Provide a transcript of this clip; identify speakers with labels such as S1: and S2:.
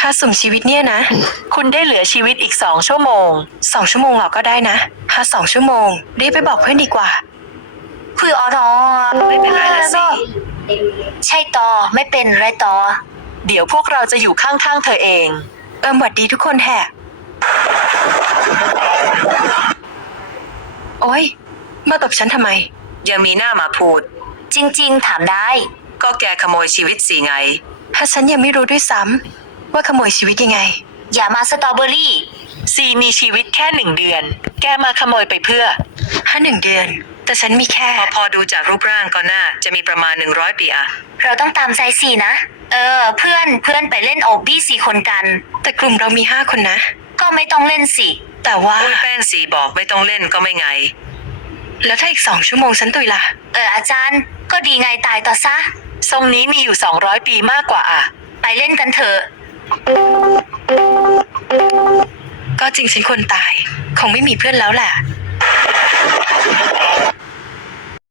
S1: ถ้าสุ่มชีวิตเนี่ยนะ
S2: คุณได้เหลือชีวิตอีก2 ชั่วโมง
S1: 2 ชั่วโมงเหรอก็ได้นะถ้า2 ชั่วโมงรีบไปบอกเพื่อนดีกว่า
S3: คืออ๋อรอ
S2: ไม่เป็นไรละสิ
S3: ใช่ต่อไม่เป็นไรต่อ
S2: เดี๋ยวพวกเราจะอยู่ข้างๆเธอเอง
S1: หวัดดีทุกคนแฮะโอ๊ยมาตบฉันทำไม
S2: ยังมีหน้ามาพูด
S3: จริงๆถามได้
S2: ก็แกขโมยชีวิตสิไง
S1: ถ้าฉันยังไม่รู้ด้วยซ้ำว่าขโมยชีวิตยังไง
S3: อย่ามาสตรอเบอรี่
S2: ซีมีชีวิตแค่1 เดือนแกมาขโมยไปเพื่อ
S1: 1 เดือนแต่ฉันมีแค่
S2: พอดูจากรูปร่างก็น่าจะมีประมาณ100 ปีอะ
S3: เราต้องตามใจสีนะเพื่อนไปเล่นโอบี้4 คนกัน
S1: แต่กลุ่มเรามี5 คนนะ
S3: ก็ไม่ต้องเล่นสิ
S1: แต่ว่า
S2: แป้งสีบอกไม่ต้องเล่นก็ไม่ไง
S1: แล้วถ้าอีก2 ชั่วโมงฉันตุยล่ะ
S3: อาจารย์ก็ดีไงตายต่อซะ
S2: ทรงนี้มีอยู่200 ปีมากกว่าอะ
S3: ไปเล่นกันเถอะ
S1: ก็จริงฉันควรตายคงไม่มีเพื่อนแล้วแหละ